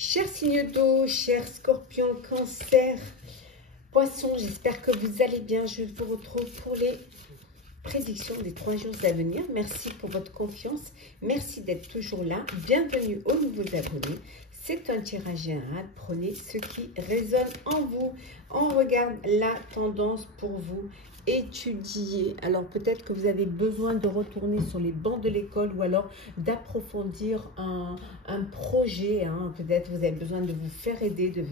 Chers signes d'eau, chers scorpions, cancer, poissons, j'espère que vous allez bien. Je vous retrouve pour les prédictions des 3 jours à venir. Merci pour votre confiance. Merci d'être toujours là. Bienvenue aux nouveaux abonnés. C'est un tirage général. Prenez ce qui résonne en vous. On regarde la tendance pour vous. Étudier. Alors peut-être que vous avez besoin de retourner sur les bancs de l'école ou alors d'approfondir un projet. Hein. Peut-être vous avez besoin de vous faire aider, de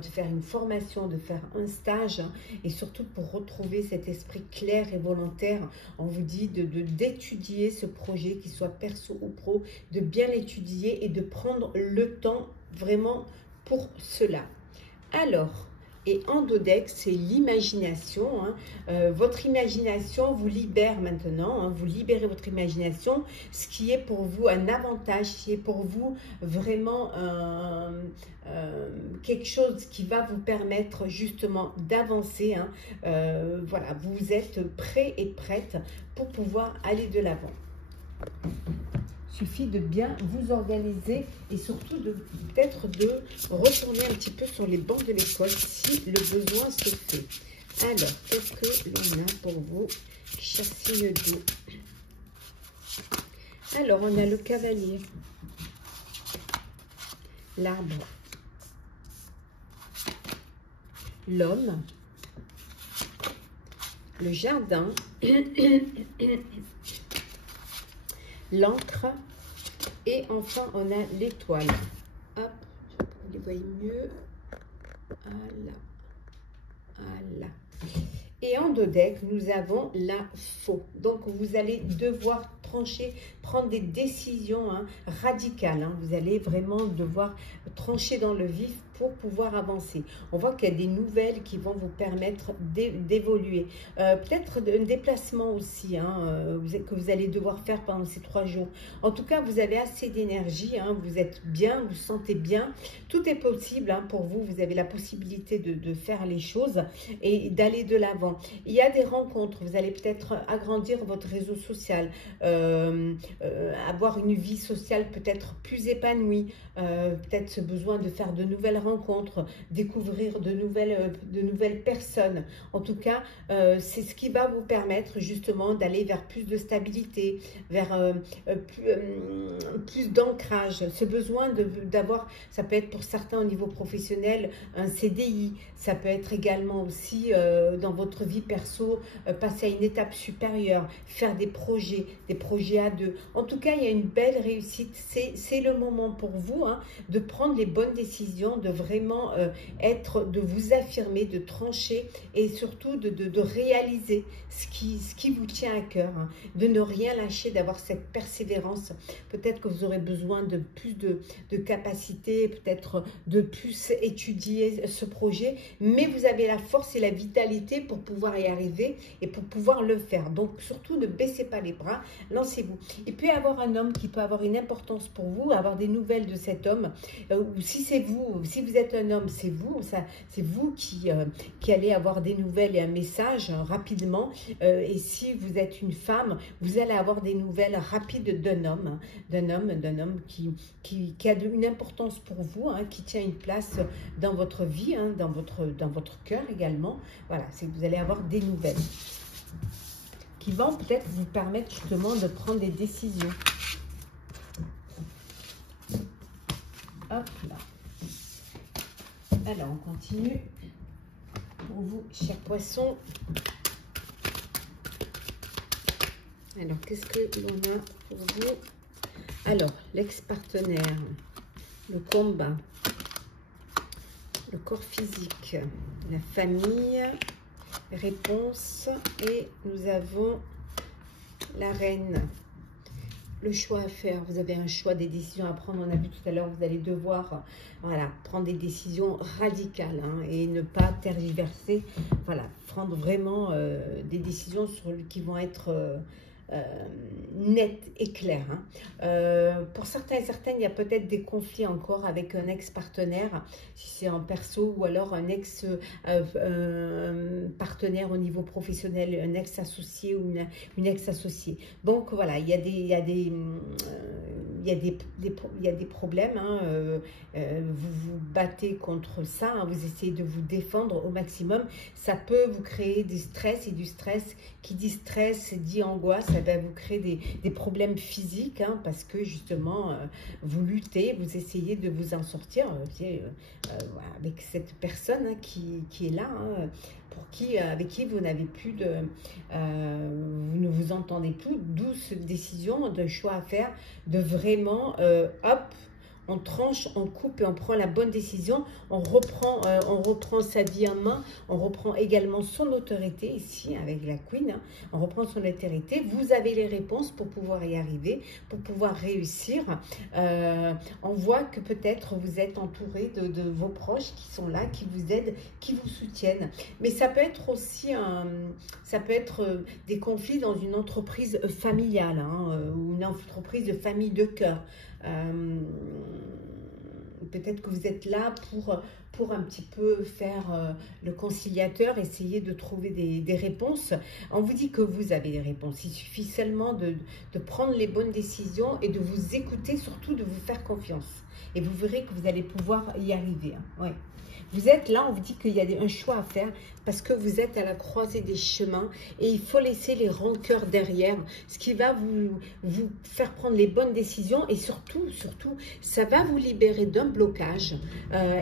faire une formation, de faire un stage. Hein. Et surtout pour retrouver cet esprit clair et volontaire, on vous dit d'étudier ce projet, qu'il soit perso ou pro, de bien l'étudier et de prendre le temps vraiment pour cela. Alors, et endodex, c'est l'imagination. Hein. Votre imagination vous libère maintenant. Hein. Vous libérez votre imagination, ce qui est pour vous un avantage, ce qui est pour vous vraiment quelque chose qui va vous permettre justement d'avancer. Hein. Voilà, vous êtes prêt et prête pour pouvoir aller de l'avant. Il suffit de bien vous organiser et surtout peut-être de retourner un petit peu sur les bancs de l'école si le besoin se fait. Alors, qu'est-ce que l'on a pour vous, chers signes d'eau? Alors, on a le cavalier, l'arbre, l'homme, le jardin, l'encre et enfin on a l'étoile. Hop, vous les voyez mieux. Voilà. Voilà. Et en dodeck, nous avons la faux. Donc vous allez devoir trancher, prendre des décisions radicales. Hein. Vous allez vraiment devoir trancher dans le vif pour pouvoir avancer. On voit qu'il y a des nouvelles qui vont vous permettre d'évoluer. Peut-être un déplacement aussi que vous allez devoir faire pendant ces 3 jours. En tout cas, vous avez assez d'énergie. Hein, vous êtes bien, vous vous sentez bien. Tout est possible hein, pour vous. Vous avez la possibilité de faire les choses et d'aller de l'avant. Il y a des rencontres. Vous allez peut-être agrandir votre réseau social. Avoir une vie sociale peut-être plus épanouie, peut-être ce besoin de faire de nouvelles rencontres, découvrir de nouvelles personnes. En tout cas, c'est ce qui va vous permettre justement d'aller vers plus de stabilité, vers plus d'ancrage. Ce besoin d'avoir, ça peut être pour certains au niveau professionnel, un CDI, ça peut être également aussi dans votre vie perso, passer à une étape supérieure, faire des projets à 2. En tout cas, il y a une belle réussite. C'est le moment pour vous hein, de prendre les bonnes décisions, de vraiment de vous affirmer, de trancher et surtout de réaliser ce qui vous tient à cœur, hein, de ne rien lâcher, d'avoir cette persévérance. Peut-être que vous aurez besoin de plus de capacité, peut-être de plus étudier ce projet, mais vous avez la force et la vitalité pour pouvoir y arriver et pour pouvoir le faire. Donc surtout ne baissez pas les bras, lancez-vous. Il peut y avoir un homme qui peut avoir une importance pour vous, avoir des nouvelles de cet homme, ou si c'est vous, si vous êtes un homme, c'est vous qui allez avoir des nouvelles et un message rapidement, et si vous êtes une femme, vous allez avoir des nouvelles rapides d'un homme qui a une importance pour vous, hein, qui tient une place dans votre vie, hein, dans votre cœur également. Voilà, c'est que vous allez avoir des nouvelles qui vont peut-être vous permettre justement de prendre des décisions. Hop là. Alors, on continue. Pour vous, chers poissons. Alors, qu'est-ce que l'on a pour vous? Alors, l'ex-partenaire, le combat, le corps physique, la famille, réponse, et nous avons la reine. Le choix à faire, vous avez un choix, des décisions à prendre. On a vu tout à l'heure, vous allez devoir prendre des décisions radicales hein, et ne pas tergiverser. Voilà, prendre vraiment des décisions qui vont être nette et claire. Hein. Pour certains et certaines, il y a peut-être des conflits encore avec un ex-partenaire, si c'est en perso, ou alors un ex-partenaire au niveau professionnel, un ex-associé ou une ex-associée. Donc voilà, il y a il y a des problèmes, hein, vous vous battez contre ça, hein, vous essayez de vous défendre au maximum. Ça peut vous créer du stress, et du stress, qui dit stress, dit angoisse, ça va vous créer des problèmes physiques, hein, parce que justement, vous luttez, vous essayez de vous en sortir, avec cette personne, hein, qui est là, hein, avec qui vous n'avez plus de, vous ne vous entendez plus, d'où cette décision, de choix à faire, de vraiment, hop, on tranche, on coupe et on prend la bonne décision, on reprend sa vie en main, on reprend également son autorité ici avec la Queen, hein, on reprend son autorité, vous avez les réponses pour pouvoir y arriver, pour pouvoir réussir. On voit que peut-être vous êtes entouré de vos proches qui sont là, qui vous aident, qui vous soutiennent, mais ça peut être aussi des conflits dans une entreprise familiale, hein, ou une entreprise de famille de cœur. Peut-être que vous êtes là pour un petit peu faire le conciliateur, essayer de trouver des réponses. On vous dit que vous avez des réponses. Il suffit seulement de prendre les bonnes décisions et de vous écouter, surtout de vous faire confiance. Et vous verrez que vous allez pouvoir y arriver. Hein. Ouais. Vous êtes là, on vous dit qu'il y a un choix à faire parce que vous êtes à la croisée des chemins et il faut laisser les rancœurs derrière, ce qui va vous faire prendre les bonnes décisions et surtout, ça va vous libérer d'un blocage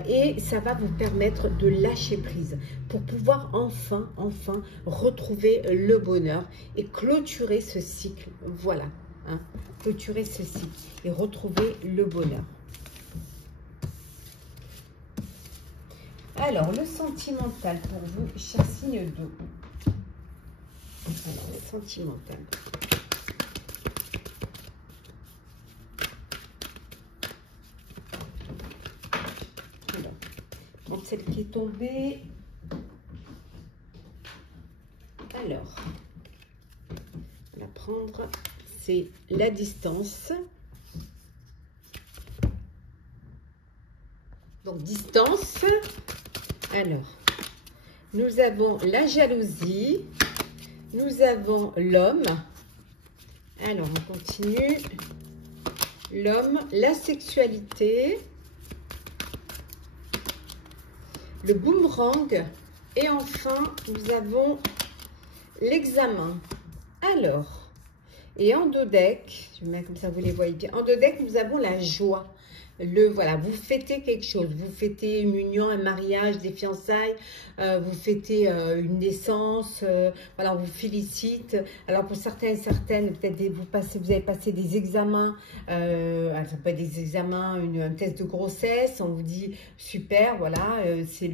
et ça va vous permettre de lâcher prise pour pouvoir enfin retrouver le bonheur et clôturer ce cycle. Voilà, hein, clôturer ce cycle et retrouver le bonheur. Alors, le sentimental pour vous, cher signe d'eau. Alors, le sentimental. Alors, bon, celle qui est tombée. Alors, on va la prendre. C'est la distance. Donc, distance. Alors, nous avons la jalousie, nous avons l'homme. Alors, on continue. L'homme, la sexualité, le boomerang et enfin, nous avons l'examen. Alors, et en dos deck, je mets comme ça, vous les voyez bien. En dos deck, nous avons la joie. Voilà, vous fêtez quelque chose, vous fêtez une union, un mariage, des fiançailles, vous fêtez une naissance, voilà, on vous félicite. Alors pour certains et certaines, peut-être vous avez passé des examens, ça peut être des examens, un test de grossesse, on vous dit super, voilà, c'est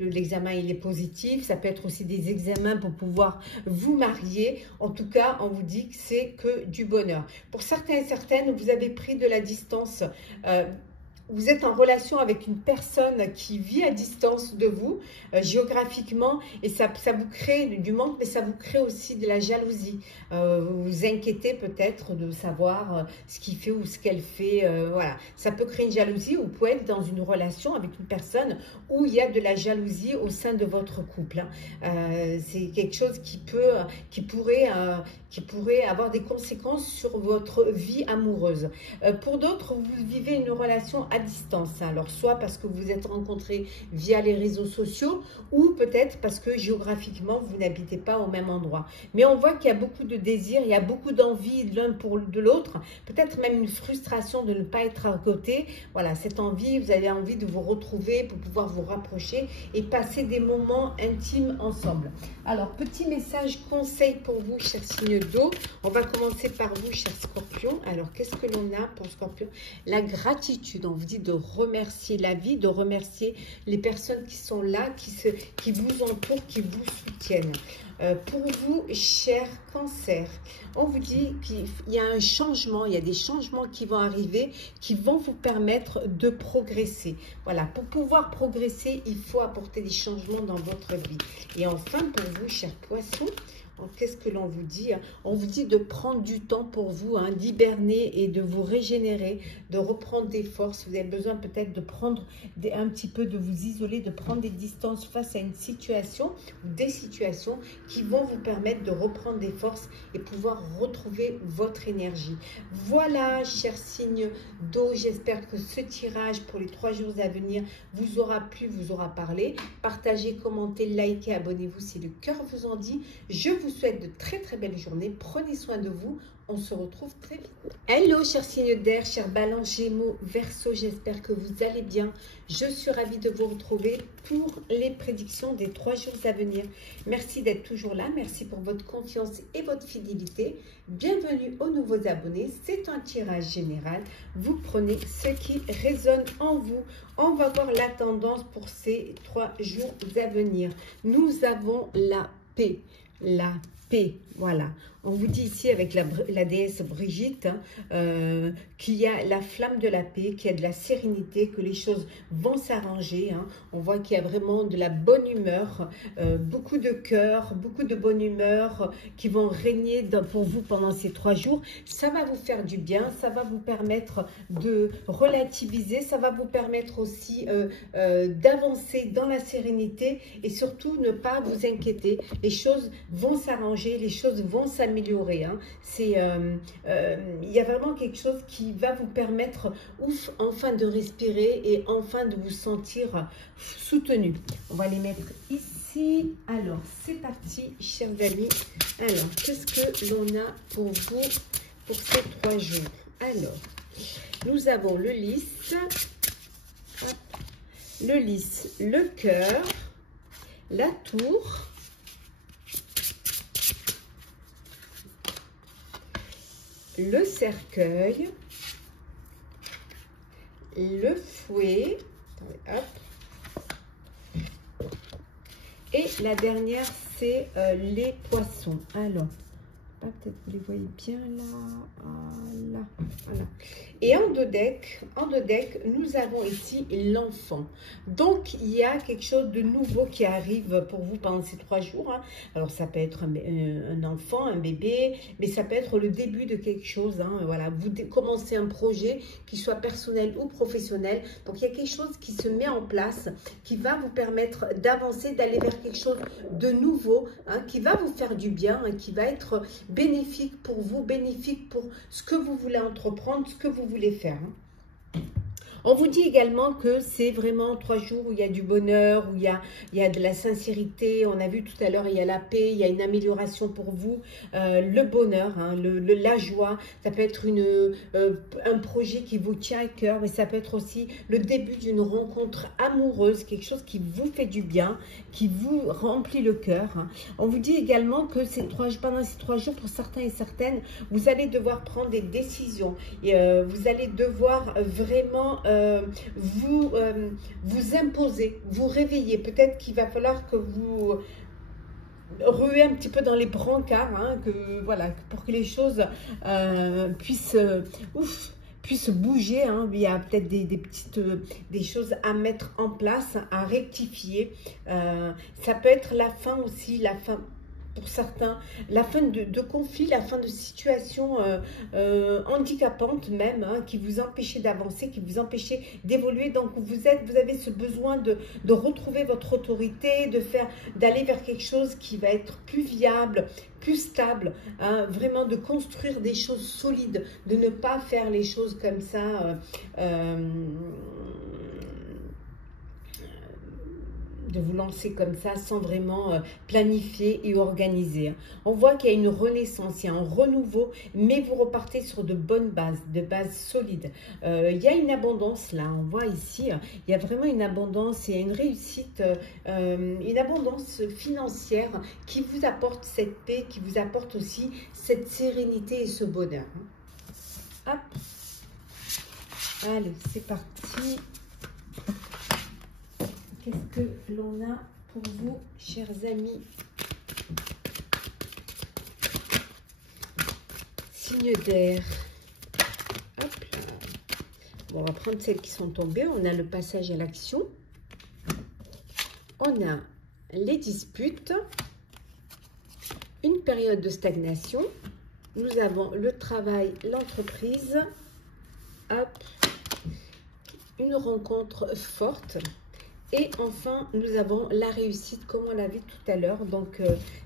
l'examen il est positif, ça peut être aussi des examens pour pouvoir vous marier. En tout cas, on vous dit que c'est que du bonheur. Pour certains et certaines, vous avez pris de la distance. Vous êtes en relation avec une personne qui vit à distance de vous, géographiquement, et ça vous crée du manque, mais ça vous crée aussi de la jalousie. Vous vous inquiétez peut-être de savoir ce qu'il fait ou ce qu'elle fait. Voilà, ça peut créer une jalousie, ou vous pouvez être dans une relation avec une personne où il y a de la jalousie au sein de votre couple. C'est quelque chose qui pourrait avoir des conséquences sur votre vie amoureuse. Pour d'autres, vous vivez une relation à distance. Alors, soit parce que vous vous êtes rencontrés via les réseaux sociaux, ou peut-être parce que géographiquement, vous n'habitez pas au même endroit. Mais on voit qu'il y a beaucoup de désirs, il y a beaucoup d'envie l'un pour de l'autre, peut-être même une frustration de ne pas être à côté. Voilà, cette envie, vous avez envie de vous retrouver pour pouvoir vous rapprocher et passer des moments intimes ensemble. Alors, petit message conseil pour vous, chers signes d'eau. On va commencer par vous, chers scorpions. Alors, qu'est-ce que l'on a pour scorpion? La gratitude. On vous dit de remercier la vie, de remercier les personnes qui sont là, qui vous entourent, qui vous soutiennent. Pour vous, chers cancers, on vous dit qu'il y a un changement, il y a des changements qui vont arriver, qui vont vous permettre de progresser. Voilà, pour pouvoir progresser, il faut apporter des changements dans votre vie. Et enfin, pour vous, chers poissons, qu'est-ce que l'on vous dit? On vous dit de prendre du temps pour vous, d'hiberner et de vous régénérer, de reprendre des forces. Vous avez besoin peut-être de prendre un petit peu, de vous isoler, de prendre des distances face à une situation ou des situations qui vont vous permettre de reprendre des forces et pouvoir retrouver votre énergie. Voilà, chers signes d'eau, j'espère que ce tirage pour les 3 jours à venir vous aura plu, vous aura parlé. Partagez, commentez, likez, abonnez-vous si le cœur vous en dit. Je vous souhaite de très très belles journées. Prenez soin de vous. On se retrouve très vite. Hello, chers signes d'air, chers balances, gémeaux, verseau. J'espère que vous allez bien. Je suis ravie de vous retrouver pour les prédictions des 3 jours à venir. Merci d'être toujours là. Merci pour votre confiance et votre fidélité. Bienvenue aux nouveaux abonnés. C'est un tirage général. Vous prenez ce qui résonne en vous. On va voir la tendance pour ces 3 jours à venir. Nous avons la paix. La paix, voilà. On vous dit ici avec la déesse Brigitte qu'il y a la flamme de la paix, qu'il y a de la sérénité, que les choses vont s'arranger. On voit qu'il y a vraiment de la bonne humeur, beaucoup de cœur, beaucoup de bonne humeur qui vont régner pour vous pendant ces 3 jours. Ça va vous faire du bien, ça va vous permettre de relativiser, ça va vous permettre aussi d'avancer dans la sérénité et surtout ne pas vous inquiéter. Les choses vont s'arranger, les choses vont s'améliorer. Il y a vraiment quelque chose qui va vous permettre enfin de respirer et enfin de vous sentir soutenu. On va les mettre ici. Alors, c'est parti, chers amis. Alors, qu'est-ce que l'on a pour vous pour ces 3 jours? Alors, nous avons le lys, le cœur, la tour, le cercueil, le fouet, et la dernière, c'est les poissons. Alors, peut-être vous les voyez bien là, voilà. Et en deux decks, nous avons ici l'enfant. Donc, il y a quelque chose de nouveau qui arrive pour vous pendant ces 3 jours. Alors, ça peut être un enfant, un bébé, mais ça peut être le début de quelque chose. Voilà, vous commencez un projet, qu'il soit personnel ou professionnel. Donc, il y a quelque chose qui se met en place, qui va vous permettre d'avancer, d'aller vers quelque chose de nouveau, qui va vous faire du bien, qui va être bénéfique pour vous, bénéfique pour ce que vous voulez entreprendre, ce que vous voulez faire. On vous dit également que c'est vraiment 3 jours où il y a du bonheur, où il y a de la sincérité. On a vu tout à l'heure, il y a la paix, il y a une amélioration pour vous, le bonheur, la joie. Ça peut être un projet qui vous tient à cœur, mais ça peut être aussi le début d'une rencontre amoureuse, quelque chose qui vous fait du bien, qui vous remplit le cœur. On vous dit également que pendant ces 3 jours, pour certains et certaines, vous allez devoir prendre des décisions. Et, vous allez devoir vraiment vous imposer, vous réveiller. Peut-être qu'il va falloir que vous ruez un petit peu dans les brancards, pour que les choses puissent bouger. Il y a peut-être des choses à mettre en place, à rectifier. Ça peut être la fin aussi, la fin pour certains, la fin de conflits, la fin de situations handicapantes même, qui vous empêchaient d'avancer, qui vous empêchaient d'évoluer. Donc vous avez ce besoin de retrouver votre autorité, d'aller vers quelque chose qui va être plus viable, plus stable, vraiment de construire des choses solides, de ne pas faire les choses comme ça, de vous lancer comme ça sans vraiment planifier et organiser. On voit qu'il y a une renaissance, il y a un renouveau, mais vous repartez sur de bonnes bases, de bases solides. Il y a une abondance là, on voit ici, il y a vraiment une abondance et une réussite, une abondance financière qui vous apporte cette paix, qui vous apporte aussi cette sérénité et ce bonheur. Hop. Allez, c'est parti. Qu'est-ce que l'on a pour vous, chers amis? Signe d'air. Hop là. Bon, on va prendre celles qui sont tombées. On a le passage à l'action. On a les disputes. une période de stagnation. Nous avons le travail, l'entreprise. Hop, une rencontre forte. Et enfin, nous avons la réussite, comme on l'a vu tout à l'heure. Donc,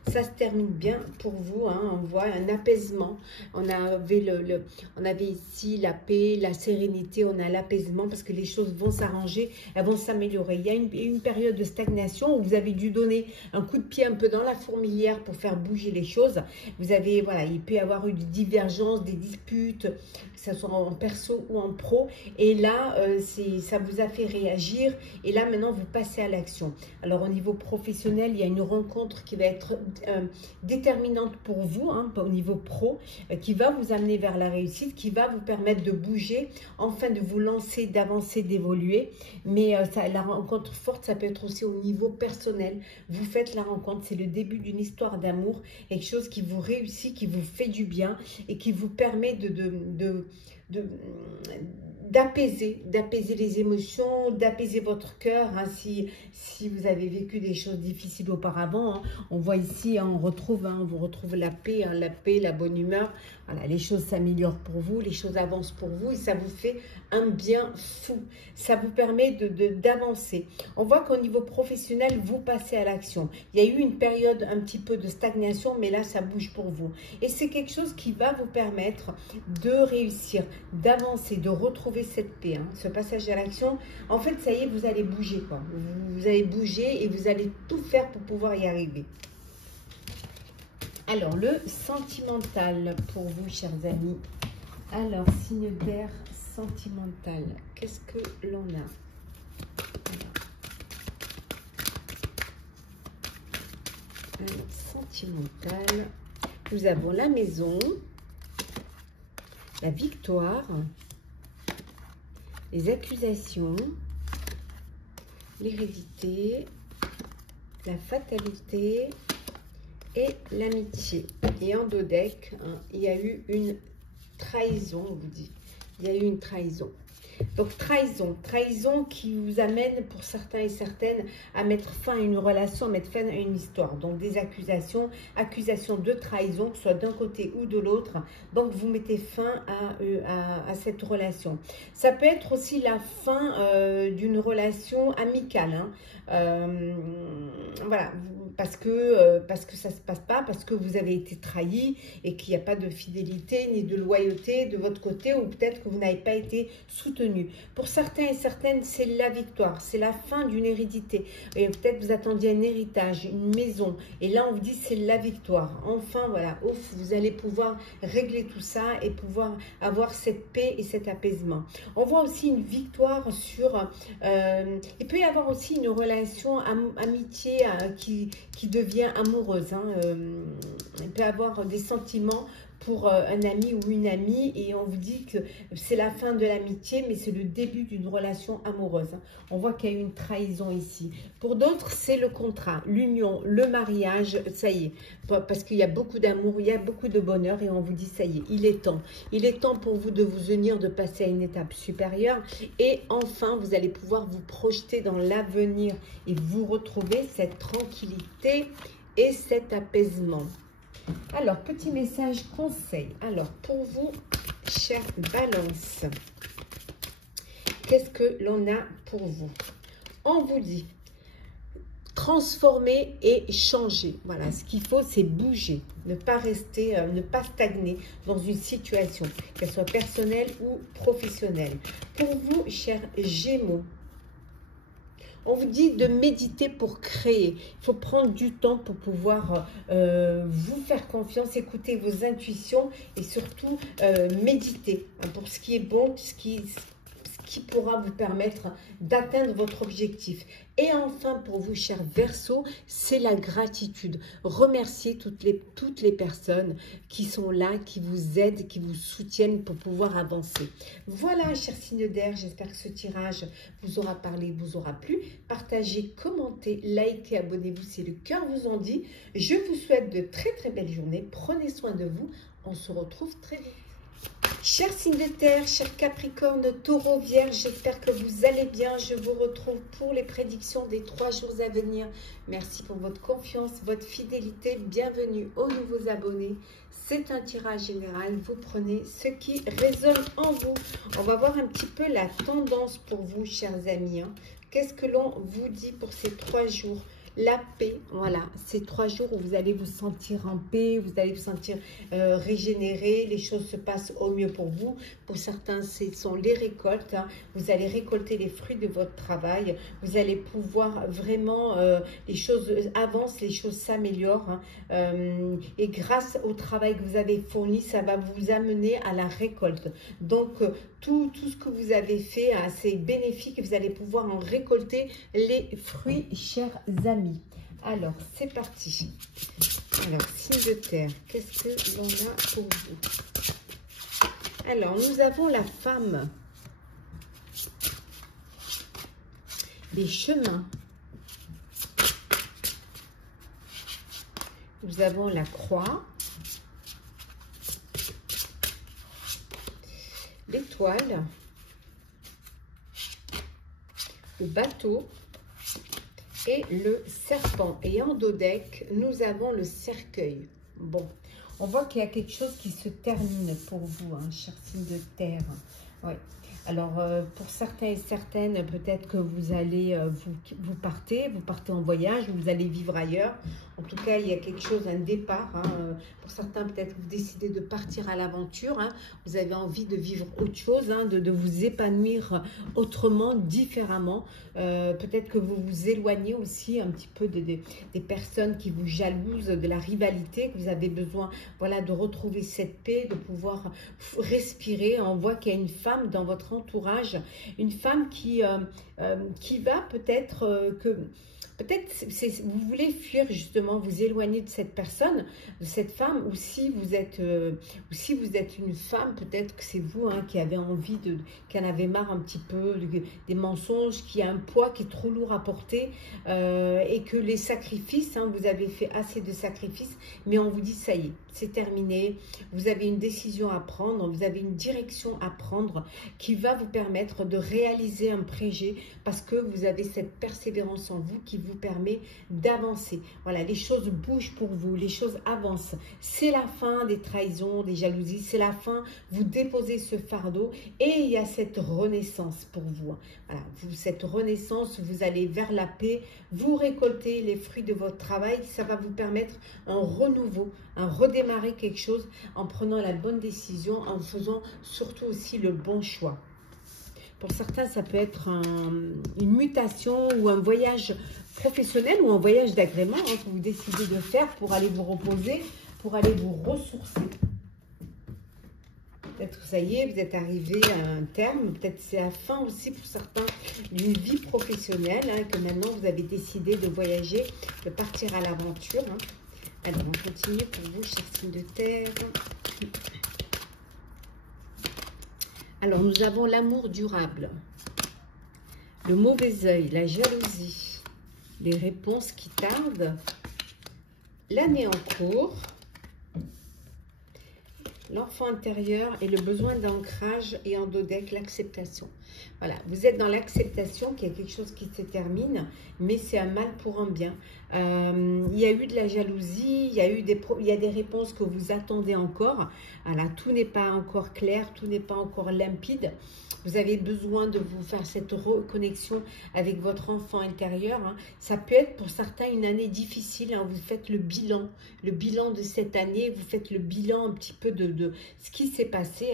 ça se termine bien pour vous. Hein. On voit un apaisement. On avait ici la paix, la sérénité. On a l'apaisement parce que les choses vont s'arranger, elles vont s'améliorer. Il y a une période de stagnation où vous avez dû donner un coup de pied un peu dans la fourmilière pour faire bouger les choses. Vous avez, voilà, il peut y avoir eu des divergences, des disputes, que ce soit en perso ou en pro. Et là, ça vous a fait réagir. Et là, maintenant, vous passez à l'action. Alors, au niveau professionnel, il y a une rencontre qui va être déterminante pour vous, hein, au niveau pro, qui va vous amener vers la réussite, qui va vous permettre de bouger, enfin de vous lancer, d'avancer, d'évoluer. Mais la rencontre forte, ça peut être aussi au niveau personnel. Vous faites la rencontre, c'est le début d'une histoire d'amour, quelque chose qui vous réussit, qui vous fait du bien et qui vous permet d'apaiser les émotions, d'apaiser votre cœur. Hein, si vous avez vécu des choses difficiles auparavant, hein, on voit ici, hein, on vous retrouve la paix, hein, la bonne humeur. Voilà, les choses s'améliorent pour vous, les choses avancent pour vous et ça vous fait un bien fou. Ça vous permet d'avancer. On voit qu'au niveau professionnel, vous passez à l'action. Il y a eu une période un petit peu de stagnation, mais là, ça bouge pour vous. Et c'est quelque chose qui va vous permettre de réussir, d'avancer, de retrouver cette paix. Hein. Ce passage à l'action, en fait, ça y est, vous allez bouger, quoi. Vous allez bouger et vous allez tout faire pour pouvoir y arriver. Alors, le sentimental pour vous, chers amis. Alors, signe d'air sentimental. Qu'est-ce que l'on a? Sentimental. Nous avons la maison, la victoire, les accusations, l'hérédité, la fatalité et l'amitié. Et en dos deck, hein, il y a eu une trahison, on vous dit. Il y a eu une trahison. Donc, trahison qui vous amène pour certains et certaines à mettre fin à une relation, à mettre fin à une histoire. Donc, des accusations de trahison, que ce soit d'un côté ou de l'autre. Donc, vous mettez fin à cette relation. Ça peut être aussi la fin d'une relation amicale. Hein. Voilà, parce que ça ne se passe pas, parce que vous avez été trahi et qu'il n'y a pas de fidélité ni de loyauté de votre côté, ou peut-être que vous n'avez pas été soutenu. Pour certains et certaines, c'est la victoire, c'est la fin d'une hérédité. Et peut-être vous attendiez un héritage, une maison, et là on vous dit c'est la victoire. Enfin voilà, ouf, vous allez pouvoir régler tout ça et pouvoir avoir cette paix et cet apaisement. On voit aussi une victoire sur... il peut y avoir aussi une relation amitié qui devient amoureuse. Hein. Il peut y avoir des sentiments pour un ami ou une amie et on vous dit que c'est la fin de l'amitié, mais c'est le début d'une relation amoureuse. Hein. On voit qu'il y a une trahison ici. Pour d'autres, c'est le contrat, l'union, le mariage, ça y est, parce qu'il y a beaucoup d'amour, il y a beaucoup de bonheur et on vous dit ça y est, il est temps. Il est temps pour vous de vous unir, de passer à une étape supérieure et enfin, vous allez pouvoir vous projeter dans l'avenir et vous retrouver cette tranquillité et cet apaisement. Alors, petit message conseil. Alors, pour vous, chère Balance, qu'est-ce que l'on a pour vous? On vous dit transformer et changer. Voilà, ce qu'il faut, c'est bouger, ne pas rester, ne pas stagner dans une situation, qu'elle soit personnelle ou professionnelle. Pour vous, chers Gémeaux, on vous dit de méditer pour créer. Il faut prendre du temps pour pouvoir vous faire confiance, écouter vos intuitions et surtout méditer pour ce qui est bon, ce qui pourra vous permettre d'atteindre votre objectif. Et enfin, pour vous, chers Verseaux, c'est la gratitude. Remerciez toutes les personnes qui sont là, qui vous aident, qui vous soutiennent pour pouvoir avancer. Voilà, chers signes d'air, j'espère que ce tirage vous aura parlé, vous aura plu. Partagez, commentez, likez, abonnez-vous si le cœur vous en dit. Je vous souhaite de très très belles journées. Prenez soin de vous. On se retrouve très vite. Chers signes de terre, chers Capricorne, Taureau, Vierge, j'espère que vous allez bien. Je vous retrouve pour les prédictions des 3 jours à venir. Merci pour votre confiance, votre fidélité. Bienvenue aux nouveaux abonnés. C'est un tirage général. Vous prenez ce qui résonne en vous. On va voir un petit peu la tendance pour vous, chers amis. Qu'est-ce que l'on vous dit pour ces 3 jours? La paix, voilà, ces 3 jours où vous allez vous sentir en paix, vous allez vous sentir régénéré, les choses se passent au mieux pour vous. Pour certains, ce sont les récoltes, vous allez récolter les fruits de votre travail, vous allez pouvoir vraiment, les choses avancent, les choses s'améliorent, et grâce au travail que vous avez fourni, ça va vous amener à la récolte. Donc, tout ce que vous avez fait, c'est bénéfique et vous allez pouvoir en récolter les fruits, chers amis. Alors, c'est parti. Alors, signe de terre, qu'est-ce que l'on a pour vous? Alors, nous avons la femme, les chemins. Nous avons la croix, l'étoile, le bateau et le serpent. Et en dos deck, nous avons le cercueil. Bon, on voit qu'il y a quelque chose qui se termine pour vous, chers signes de terre. Oui. Alors, pour certains et certaines, peut-être que vous allez, vous partez en voyage, vous allez vivre ailleurs. En tout cas, il y a quelque chose, un départ. Pour certains, peut-être vous décidez de partir à l'aventure. Vous avez envie de vivre autre chose, de vous épanouir autrement, différemment. Peut-être que vous vous éloignez aussi un petit peu des personnes qui vous jalousent, de la rivalité, que vous avez besoin, voilà, de retrouver cette paix, de pouvoir respirer. On voit qu'il y a une femme dans votre entourage, une femme qui va peut-être vous voulez fuir justement, vous éloigner de cette personne, de cette femme, ou si vous êtes une femme, peut-être que c'est vous qui avez envie qui en avez marre un petit peu des mensonges, qui a un poids qui est trop lourd à porter, et que les sacrifices, vous avez fait assez de sacrifices, mais on vous dit ça y est, c'est terminé, vous avez une décision à prendre, vous avez une direction à prendre qui va vous permettre de réaliser un projet parce que vous avez cette persévérance en vous qui vous permet d'avancer. Voilà, les choses bougent pour vous, les choses avancent. C'est la fin des trahisons, des jalousies, c'est la fin, vous déposez ce fardeau et il y a cette renaissance pour vous. Voilà, cette renaissance, vous allez vers la paix, vous récoltez les fruits de votre travail, ça va vous permettre un renouveau, un redémarrer quelque chose en prenant la bonne décision, en faisant surtout aussi le bon choix. Pour certains, ça peut être une mutation ou un voyage professionnel ou un voyage d'agrément que vous décidez de faire pour aller vous reposer, pour aller vous ressourcer. Peut-être que ça y est, vous êtes arrivé à un terme, peut-être c'est la fin aussi pour certains d'une vie professionnelle, que maintenant vous avez décidé de voyager, de partir à l'aventure. Alors, on continue pour vous, chers signes de terre. Alors, nous avons l'amour durable, le mauvais œil, la jalousie, les réponses qui tardent, l'année en cours, l'enfant intérieur et le besoin d'ancrage et en dos deck, l'acceptation. Voilà, vous êtes dans l'acceptation qu'il y a quelque chose qui se termine, mais c'est un mal pour un bien. Il y a eu de la jalousie, il y a des réponses que vous attendez encore. Voilà, tout n'est pas encore clair, tout n'est pas encore limpide. Vous avez besoin de vous faire cette reconnexion avec votre enfant intérieur. Ça peut être pour certains une année difficile. Vous faites le bilan de cette année. Vous faites le bilan un petit peu de ce qui s'est passé.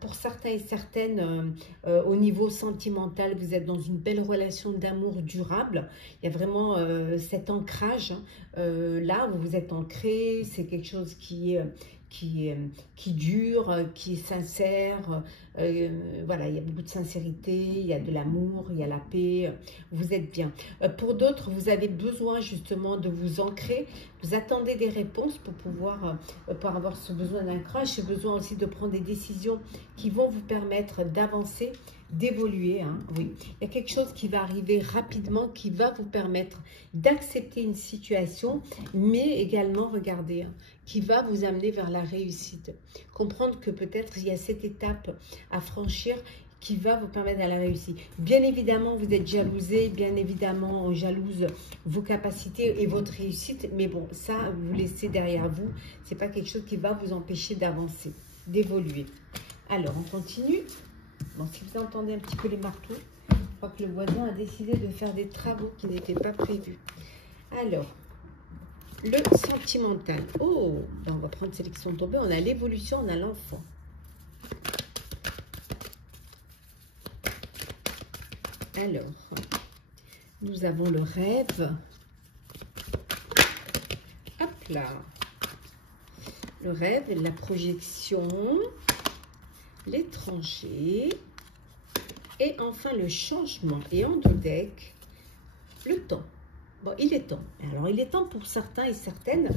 Pour certains et certaines, au niveau sentimental, vous êtes dans une belle relation d'amour durable. Il y a vraiment cet ancrage. Là, vous vous êtes ancré. C'est quelque chose qui dure, qui est sincère, Voilà, il y a beaucoup de sincérité, il y a de l'amour, il y a la paix, vous êtes bien. Pour d'autres, vous avez besoin justement de vous ancrer, vous attendez des réponses pour avoir ce besoin d'ancrage, ce besoin aussi de prendre des décisions qui vont vous permettre d'avancer, d'évoluer, hein, oui. Il y a quelque chose qui va arriver rapidement, qui va vous permettre d'accepter une situation, mais également, regardez, hein, qui va vous amener vers la réussite. Comprendre que peut-être il y a cette étape à franchir qui va vous permettre à la réussite. Bien évidemment, vous êtes jalousé, bien évidemment, on jalouse vos capacités et votre réussite, mais bon, ça, vous laissez derrière vous. C'est pas quelque chose qui va vous empêcher d'avancer, d'évoluer. Alors, on continue. Bon, si vous entendez un petit peu les marteaux, je crois que le voisin a décidé de faire des travaux qui n'étaient pas prévus. Alors, le sentimental. Oh, ben on va prendre sélection tombée. On a l'évolution, on a l'enfant. Alors, nous avons le rêve. Hop là. Le rêve, la projection, l'étranger. Et enfin, le changement. Et en deux decks, le temps. Bon, il est temps. Alors, il est temps pour certains et certaines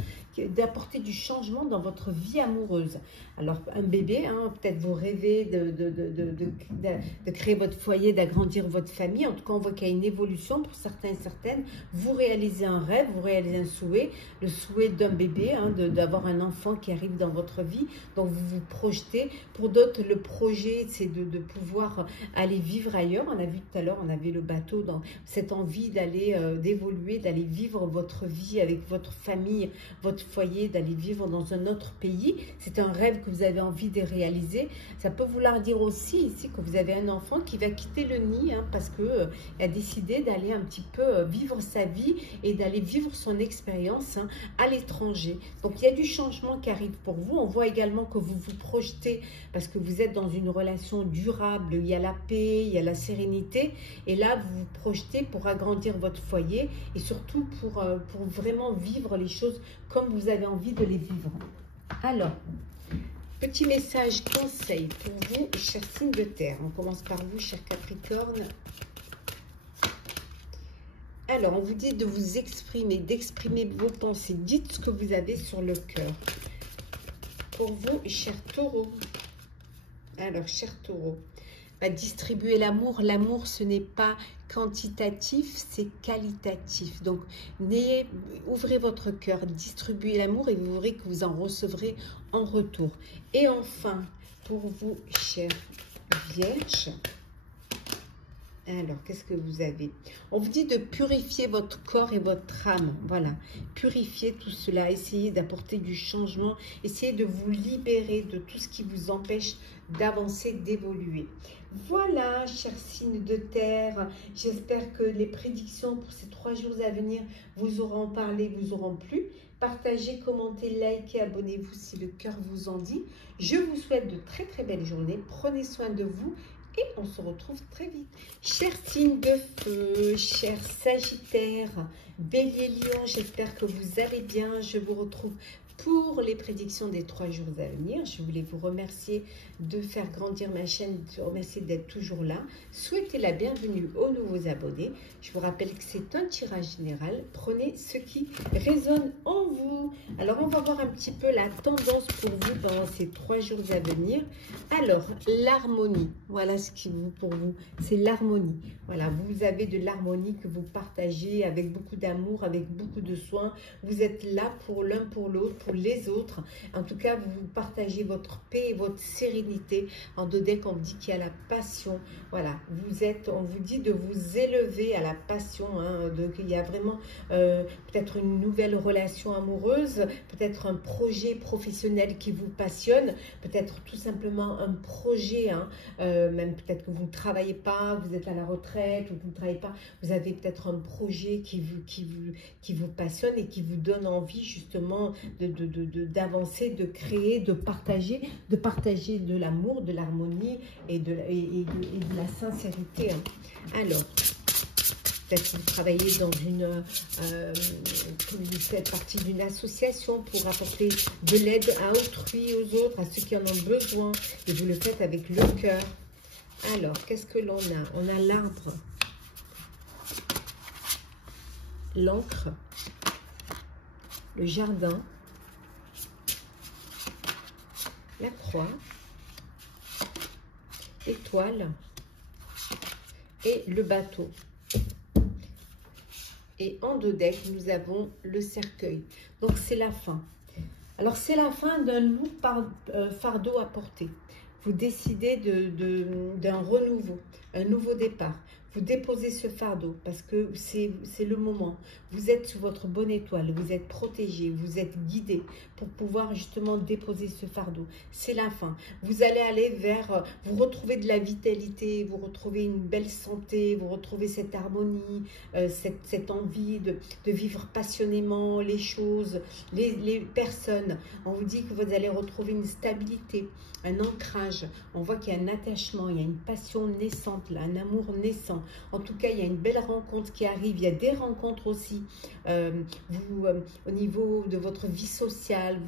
d'apporter du changement dans votre vie amoureuse. Alors, un bébé, hein, peut-être vous rêvez de créer votre foyer, d'agrandir votre famille. En tout cas, on voit qu'il y a une évolution pour certains et certaines. Vous réalisez un rêve, vous réalisez un souhait, le souhait d'un bébé, hein, d'avoir un enfant qui arrive dans votre vie. Donc, vous vous projetez. Pour d'autres, le projet, c'est de pouvoir aller vivre ailleurs. On a vu tout à l'heure, on avait le bateau, dans cette envie d'aller, d'évoluer, d'aller vivre votre vie avec votre famille, votre foyer, d'aller vivre dans un autre pays. C'est un rêve que vous avez envie de réaliser. Ça peut vouloir dire aussi ici que vous avez un enfant qui va quitter le nid, hein, parce que il a décidé d'aller un petit peu vivre sa vie et d'aller vivre son expérience, hein, à l'étranger. Donc il y a du changement qui arrive pour vous. On voit également que vous vous projetez parce que vous êtes dans une relation durable. Il y a la paix, il y a la sérénité, et là vous vous projetez pour agrandir votre foyer et surtout pour vraiment vivre les choses comme vous avez envie de les vivre. Alors, petit message conseil pour vous, chers signes de terre. On commence par vous, chers Capricorne. Alors, on vous dit de vous exprimer, d'exprimer vos pensées. Dites ce que vous avez sur le cœur. Pour vous, chers taureaux. Alors, chers taureaux, distribuer l'amour. L'amour, ce n'est pas quantitatif, c'est qualitatif. Donc, ouvrez votre cœur, distribuez l'amour et vous verrez que vous en recevrez en retour. Et enfin, pour vous, chers vierges, alors, qu'est-ce que vous avez? On vous dit de purifier votre corps et votre âme. Voilà, purifier tout cela, essayez d'apporter du changement, essayez de vous libérer de tout ce qui vous empêche d'avancer, d'évoluer. Voilà, chers signes de terre, j'espère que les prédictions pour ces 3 jours à venir vous auront parlé, vous auront plu. Partagez, commentez, likez, abonnez-vous si le cœur vous en dit. Je vous souhaite de très très belles journées. Prenez soin de vous. Et on se retrouve très vite. Chers signes de feu, chers Sagittaires, Bélier, Lion, j'espère que vous allez bien. Je vous retrouve pour les prédictions des 3 jours à venir. Je voulais vous remercier de faire grandir ma chaîne, de remercier d'être toujours là. Souhaitez la bienvenue aux nouveaux abonnés. Je vous rappelle que c'est un tirage général. Prenez ce qui résonne en vous. Alors, on va voir un petit peu la tendance pour vous pendant ces 3 jours à venir. Alors, l'harmonie. Voilà ce qui vous, pour vous, c'est l'harmonie. Voilà, vous avez de l'harmonie que vous partagez avec beaucoup d'amour, avec beaucoup de soin. Vous êtes là pour l'un, pour l'autre, pour les autres. En tout cas, vous partagez votre paix et votre sérénité. En deux decks, on dit qu'il y a la passion. Voilà, on vous dit de vous élever à la passion. Hein, qu'il y a vraiment peut-être une nouvelle relation amoureuse, peut-être un projet professionnel qui vous passionne, peut-être tout simplement un projet, hein, même peut-être que vous ne travaillez pas, vous êtes à la retraite, ou vous ne travaillez pas, vous avez peut-être un projet qui vous passionne et qui vous donne envie justement d'avancer, de créer, de partager de l'amour, de l'harmonie et de la sincérité. Hein. Alors, Peut-être que vous travaillez dans une... que vous faites partie d'une association pour apporter de l'aide à autrui, aux autres, à ceux qui en ont besoin. Et vous le faites avec le cœur. Alors, qu'est-ce que l'on a? On a l'arbre, l'encre, le jardin, la croix, l'étoile et le bateau. Et en deux decks, nous avons le cercueil. Donc, c'est la fin. Alors, c'est la fin d'un lourd fardeau à porter. Vous décidez d'un renouveau, un nouveau départ. Vous déposez ce fardeau parce que c'est le moment. Vous êtes sur votre bonne étoile, vous êtes protégé, vous êtes guidé pour pouvoir justement déposer ce fardeau. C'est la fin. Vous allez aller vers, vous retrouvez de la vitalité, vous retrouvez une belle santé, vous retrouvez cette harmonie, cette envie de vivre passionnément les choses, les personnes. On vous dit que vous allez retrouver une stabilité, un ancrage. On voit qu'il y a un attachement, il y a une passion naissante, là, un amour naissant. En tout cas, il y a une belle rencontre qui arrive. Il y a des rencontres aussi. Au niveau de votre vie sociale,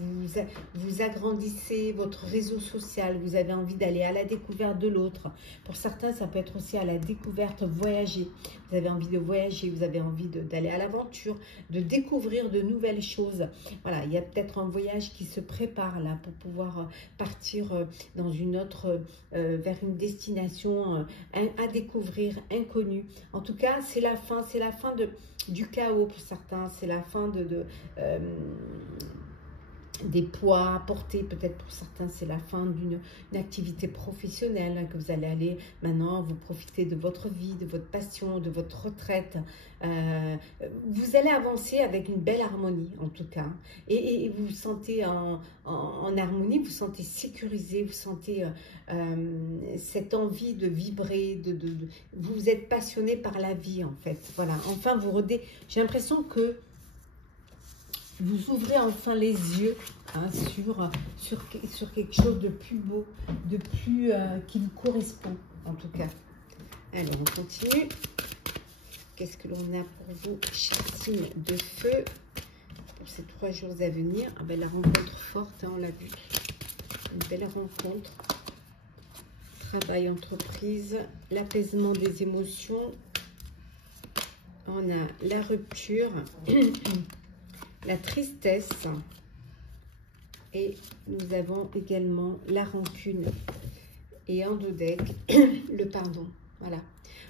vous agrandissez votre réseau social. Vous avez envie d'aller à la découverte de l'autre. Pour certains, ça peut être aussi à la découverte, voyager. Vous avez envie de voyager, vous avez envie d'aller à l'aventure, de découvrir de nouvelles choses. Voilà, il y a peut-être un voyage qui se prépare là pour pouvoir partir dans une autre, vers une destination à découvrir, inconnue. En tout cas, c'est la fin du chaos pour certains, c'est la fin des poids à porter, peut-être pour certains c'est la fin d'une activité professionnelle, hein, que vous allez aller maintenant, vous profitez de votre vie, de votre passion, de votre retraite. Vous allez avancer avec une belle harmonie en tout cas, et vous vous sentez en harmonie, vous vous sentez sécurisé, vous sentez cette envie de vibrer, vous êtes passionné par la vie en fait. Voilà, enfin j'ai l'impression que vous ouvrez enfin les yeux, hein, sur quelque chose de plus beau, de plus qui vous correspond en tout cas. Alors on continue. Qu'est-ce que l'on a pour vous, chers signes de feu, pour ces 3 jours à venir? Ah ben, la rencontre forte, hein, on l'a vu. Une belle rencontre. Travail, entreprise, l'apaisement des émotions. On a la rupture. La tristesse, et nous avons également la rancune, et en deux decks, le pardon. Voilà,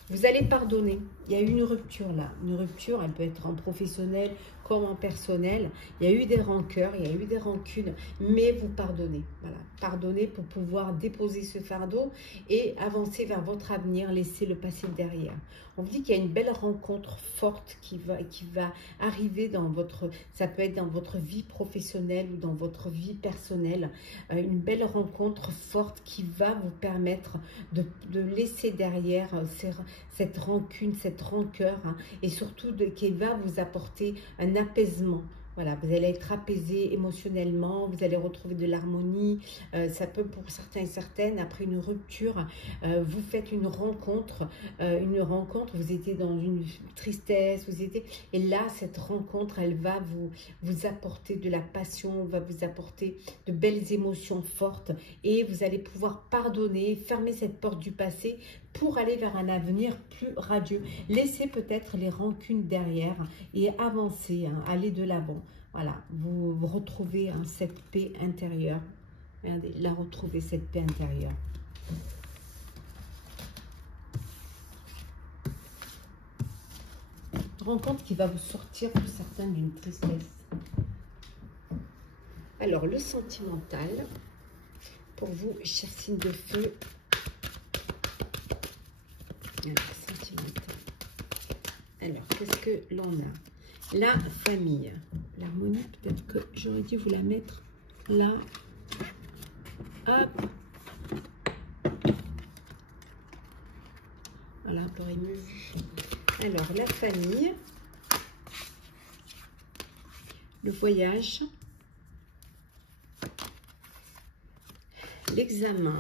vous allez pardonner. Il y a eu une rupture là, une rupture, elle peut être en professionnel comme en personnel. Il y a eu des rancœurs, il y a eu des rancunes, mais vous pardonnez. Voilà, pardonnez pour pouvoir déposer ce fardeau et avancer vers votre avenir, laisser le passé derrière. On vous dit qu'il y a une belle rencontre forte qui va arriver dans votre, ça peut être dans votre vie professionnelle ou dans votre vie personnelle, une belle rencontre forte qui va vous permettre de laisser derrière cette rancune, cette rancœur, hein, et surtout qui va vous apporter un apaisement. Voilà, vous allez être apaisé émotionnellement, vous allez retrouver de l'harmonie. Ça peut pour certains et certaines, après une rupture, vous faites une rencontre, vous étiez dans une tristesse, et là, cette rencontre, elle va vous apporter de la passion, va vous apporter de belles émotions fortes, et vous allez pouvoir pardonner, fermer cette porte du passé pour aller vers un avenir plus radieux. Laissez peut-être les rancunes derrière et avancer, hein, aller de l'avant. Voilà, vous retrouvez, hein, cette paix intérieure. Regardez, là, retrouvez cette paix intérieure. Rencontre qui va vous sortir pour certains d'une tristesse. Alors, le sentimental, pour vous, chers signes de feu. Alors, sentimental. Alors, qu'est-ce que l'on a? La famille. L'harmonie, peut-être que j'aurais dû vous la mettre là. Hop. Voilà, on aurait mieux vu. Alors, la famille. Le voyage. L'examen.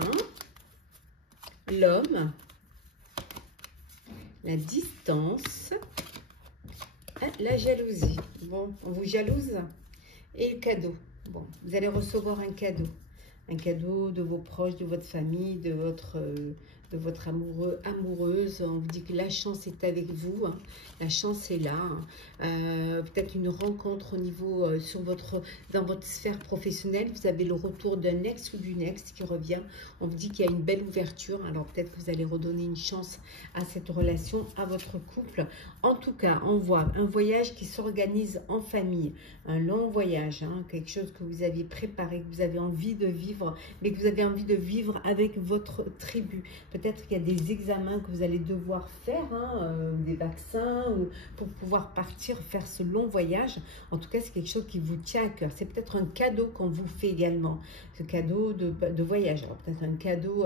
L'homme. La distance, Ah, la jalousie. Bon, on vous jalouse. Et le cadeau. Bon, vous allez recevoir un cadeau. Un cadeau de vos proches, de votre famille, de votre amoureux, amoureuse. On vous dit que la chance est avec vous. Hein. La chance est là. Hein. Peut-être une rencontre au niveau, dans votre sphère professionnelle. Vous avez le retour d'un ex ou d'une ex qui revient. On vous dit qu'il y a une belle ouverture. Alors peut-être que vous allez redonner une chance à cette relation, à votre couple. En tout cas, on voit un voyage qui s'organise en famille. Un long voyage, hein, quelque chose que vous aviez préparé, que vous avez envie de vivre, mais que vous avez envie de vivre avec votre tribu. Peut-être qu'il y a des examens que vous allez devoir faire, hein, des vaccins, ou pour pouvoir partir faire ce long voyage. En tout cas, c'est quelque chose qui vous tient à cœur. C'est peut-être un cadeau qu'on vous fait également, ce cadeau de voyage. Alors peut-être un cadeau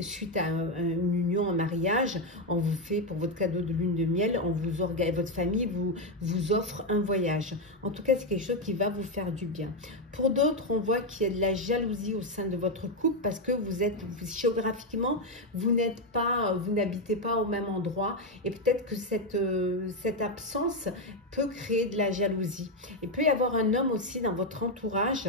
suite à une union, un mariage, on vous fait pour votre cadeau de lune de miel, votre famille vous offre un voyage. En tout cas, c'est quelque chose qui va vous faire du bien. Pour d'autres, on voit qu'il y a de la jalousie au sein de votre couple parce que géographiquement, vous n'habitez pas au même endroit et peut-être que cette absence peut créer de la jalousie. Il peut y avoir un homme aussi dans votre entourage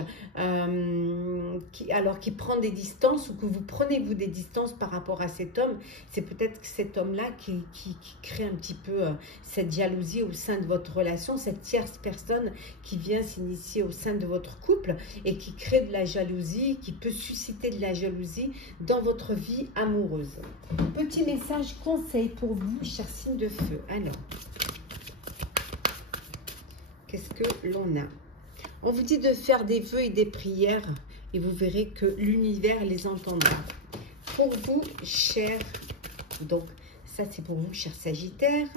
qui prend des distances ou que vous prenez vous des distances par rapport à cet homme. C'est peut-être cet homme-là qui crée un petit peu cette jalousie au sein de votre relation, cette tierce personne qui vient s'initier au sein de votre couple et qui crée de la jalousie, qui peut susciter de la jalousie dans votre vie amoureuse. Petit message conseil pour vous, chers signes de feu. Alors, qu'est-ce que l'on a? On vous dit de faire des vœux et des prières et vous verrez que l'univers les entendra. Pour vous, chers, donc ça c'est pour vous, chers Sagittaires.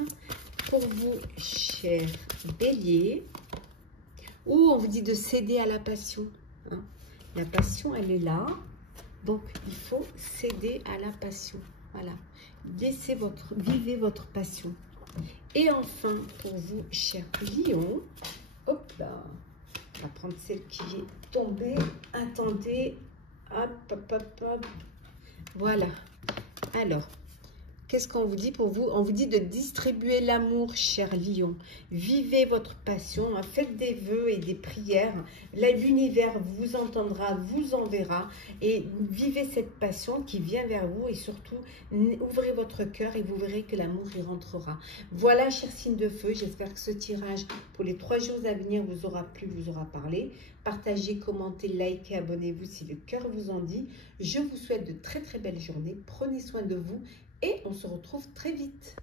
Pour vous, chers Béliers, ou on vous dit de céder à la passion. Hein. La passion, elle est là, donc il faut céder à la passion. Voilà, vivez votre passion. Et enfin, pour vous, chers Lions, hop là, on va prendre celle qui est tombée. Attendez, hop, hop, hop, hop. Voilà. Alors, qu'est-ce qu'on vous dit pour vous? On vous dit de distribuer l'amour, cher Lion. Vivez votre passion, faites des vœux et des prières. L'univers vous entendra, vous enverra. Et vivez cette passion qui vient vers vous. Et surtout, ouvrez votre cœur et vous verrez que l'amour y rentrera. Voilà, chers signes de feu. J'espère que ce tirage pour les 3 jours à venir vous aura plu, vous aura parlé. Partagez, commentez, likez, abonnez-vous si le cœur vous en dit. Je vous souhaite de très très belles journées. Prenez soin de vous. Et on se retrouve très vite.